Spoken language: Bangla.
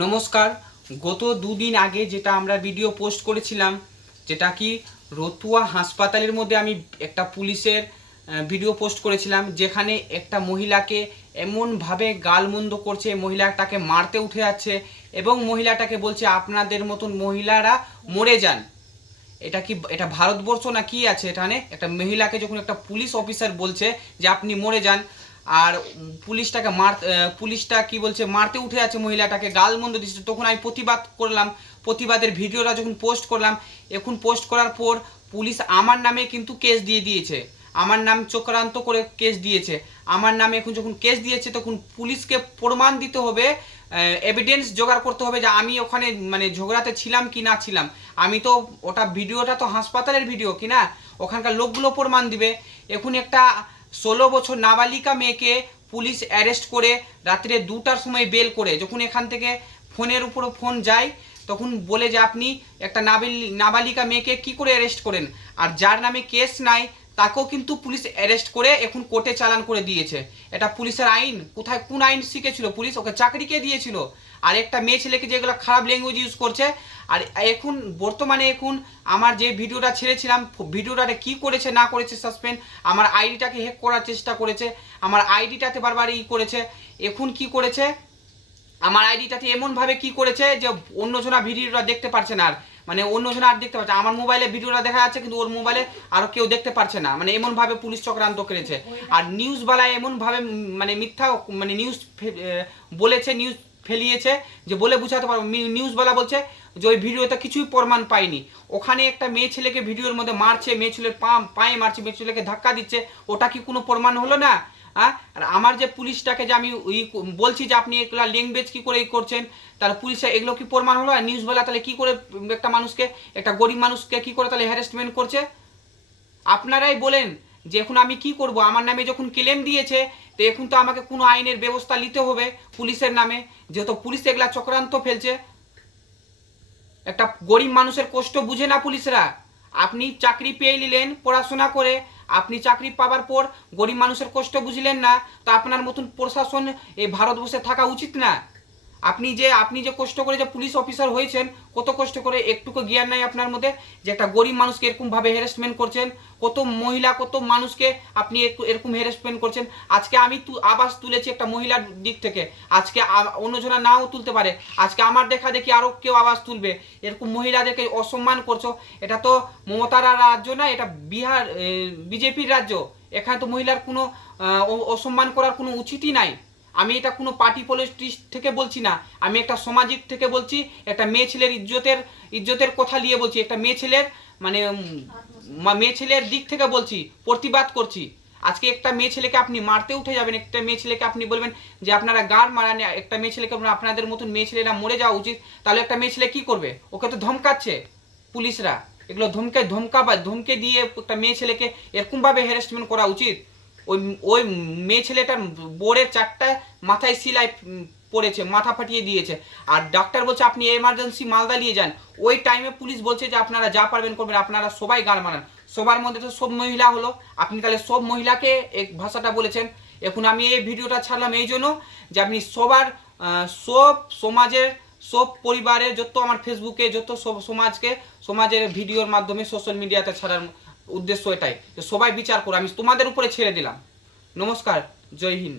নমস্কার। গত দুদিন আগে যেটা আমরা ভিডিও পোস্ট করেছিলাম, যেটা কি রতুয়া হাসপাতালের মধ্যে আমি একটা পুলিশের ভিডিও পোস্ট করেছিলাম, যেখানে একটা মহিলাকে এমনভাবে গালমন্দ করছে, মহিলাটাকে মারতে উঠে যাচ্ছে এবং মহিলাটাকে বলছে আপনাদের মতন মহিলারা মরে যান। এটা ভারতবর্ষ না কি আছে? এখানে একটা মহিলাকে যখন একটা পুলিশ অফিসার বলছে যে আপনি মরে যান, আর পুলিশটা কি বলছে, মারতে উঠে আছে মহিলাটাকে, গালমন্দ দিচ্ছে, তখন আমি প্রতিবাদ করলাম। প্রতিবাদের ভিডিওটা যখন পোস্ট করলাম, এখন পোস্ট করার পর পুলিশ আমার নামে কিন্তু কেস দিয়ে দিয়েছে, আমার নাম চক্রান্ত করে কেস দিয়েছে। আমার নামে এখন যখন কেস দিয়েছে, তখন পুলিশকে প্রমাণ দিতে হবে, এভিডেন্স জোগাড় করতে হবে যে আমি ওখানে মানে ঝগড়াতে ছিলাম কি না ছিলাম। আমি তো ভিডিওটা তো হাসপাতালের ভিডিও কি না, ওখানকার লোকগুলো প্রমাণ দিবে। এখন একটা 16 বছর নাবালিকা মেয়েকে পুলিশ অ্যারেস্ট করে রাত্রে 2টার সময় বেল করে, যখন এখান থেকে ফোনের উপর ফোন যায়, তখন বলে যে আপনি একটা নাবালিকা মেয়েকে কি করে অ্যারেস্ট করেন। আর যার নামে কেস নাই তাকেও কিন্তু পুলিশ অ্যারেস্ট করে এখন কোর্টে চালান করে দিয়েছে। এটা পুলিশের আইন? কোথায় কোন আইন শিখেছিল পুলিশ? ওকে চাকরি কে দিয়েছিল? আর একটা মেয়ে ছেলেকে যেগুলো খারাপ ল্যাঙ্গুয়েজ ইউজ করছে। আর এখন বর্তমানে এখন আমার যে ভিডিওটা ছেড়েছিলাম, ভিডিওটাতে কি করেছে না করেছে, সাসপেন্ড, আমার আইডিটাকে হ্যাক করার চেষ্টা করেছে, আমার আইডিটাতে বারবার করেছে। এখন কি করেছে, আমার আইডিটাতে এমনভাবে কি করেছে যে অন্যজনা ভিডিওটা দেখতে পারছে না, আর মানে অন্যজনা আর দেখতে পাচ্ছে। আমার মোবাইলে ভিডিওটা দেখা যাচ্ছে কিন্তু ওর মোবাইলে আরও কেউ দেখতে পারছে না, মানে এমনভাবে পুলিশ চক্রান্ত করেছে। আর নিউজবালায় এমনভাবে মানে মিথ্যা মানে নিউজ বলেছে, নিউজ ফেলিয়েছে যে বলে বুঝাতে পারবো। নিউজবালা বলছে যে ওই ভিডিওতে কিছুই প্রমাণ পাইনি, ওখানে একটা মেয়ে ছেলেকে ভিডিওর মধ্যে মারছে, মেয়ে ছেলের পায়ে মারছে, মেয়ে ছেলেকে ধাক্কা দিচ্ছে, ওটা কি কোনো প্রমাণ হলো না? আর আমার যে পুলিশটাকে যে আমি বলছি যে আপনি এগুলো ল্যাঙ্গুয়েজ কি করে করছেন, তাহলে পুলিশে এগুলো কি প্রমাণ হলো? আর নিউজওয়ালা তাহলে কি করে একটা মানুষকে, একটা গরিব মানুষকে কি করে তাহলে হ্যারাসমেন্ট করছে? আপনারাই বলেন যে এখন আমি কি করব? আমার নামে যখন ক্লেম দিয়েছে, তো এখন তো আমাকে কোনো আইনের ব্যবস্থা নিতে হবে পুলিশের নামে, যেহেতু পুলিশ এগুলা চক্রান্ত ফেলছে। একটা গরিব মানুষের কষ্ট বুঝে না পুলিশরা। আপনি চাকরি পেয়ে নিলেন পড়াশোনা করে, আপনি চাকরি পাওয়ার পর গরিব মানুষের কষ্ট বুঝলেন না, তো আপনার মতন প্রশাসন এই ভারতবর্ষে থাকা উচিত না। আপনি যে কষ্ট করে যে পুলিশ অফিসার হয়েছেন, কত কষ্ট করে, একটুকু জ্ঞান নাই আপনার মধ্যে যে একটা গরিব মানুষকে এরকমভাবে হ্যারাসমেন্ট করছেন, কত মহিলা কত মানুষকে আপনি এরকম হ্যারাসমেন্ট করছেন। আজকে আমি আওয়াজ তুলেছি একটা মহিলার দিক থেকে, আজকে অন্যজনা নাও তুলতে পারে, আজকে আমার দেখা দেখি আরও কেউ আওয়াজ তুলবে। এরকম মহিলাদেরকে অসম্মান করছো। এটা তো মমতার রাজ্য না, এটা বিজেপির রাজ্য। এখানে তো মহিলার কোনো অসম্মান করার কোনো উচিতই নাই। আমি এটা কোনো পার্টি পলিটিক্স থেকে বলছি না, আমি একটা সামাজিক থেকে বলছি, একটা মেয়ে ছেলের ইজ্জতের কথা নিয়ে বলছি, একটা মেয়ে ছেলের মানে মেয়ে ছেলের দিক থেকে বলছি, প্রতিবাদ করছি। আজকে একটা মেয়ে ছেলেকে আপনি মারতে উঠে যাবেন, একটা মেয়ে ছেলেকে আপনি বলবেন যে আপনারা গাড় মারান, একটা মেয়ে ছেলেকে আপনাদের মতন মেয়ে ছেলেরা মরে যাওয়া উচিত, তাহলে একটা মেয়ে ছেলে কি করবে? ওকে তো ধমকাচ্ছে পুলিশরা। এগুলো ধমকে দিয়ে একটা মেয়ে ছেলেকে এরকমভাবে হ্যারাসমেন্ট করা উচিত? ওই ওই মেয়ে ছেলেটার বোর্ডের 4টা মাথায় সিলাই পড়েছে, মাথা ফাটিয়ে দিয়েছে, আর ডাক্তার বলছে আপনি এমার্জেন্সি মালদা নিয়ে যান। ওই টাইমে পুলিশ বলছে যে আপনারা যা পারবেন করবেন, আপনারা সবাই গান মারান। সবার মধ্যে তো সব মহিলা হলো, আপনি তাহলে সব মহিলাকে এক ভাষাটা বলেছেন। এখন আমি এই ভিডিওটা ছাড়লাম এই জন্য যে আপনি সব সমাজের, সব পরিবারের, যত আমার ফেসবুকে যত সব সমাজের ভিডিওর মাধ্যমে সোশ্যাল মিডিয়াতে ছাড়ার উদ্দেশ্য এটাই যে সবাই বিচার করো। আমি তোমাদের উপরে ছেড়ে দিলাম। নমস্কার, জয় হিন্দ।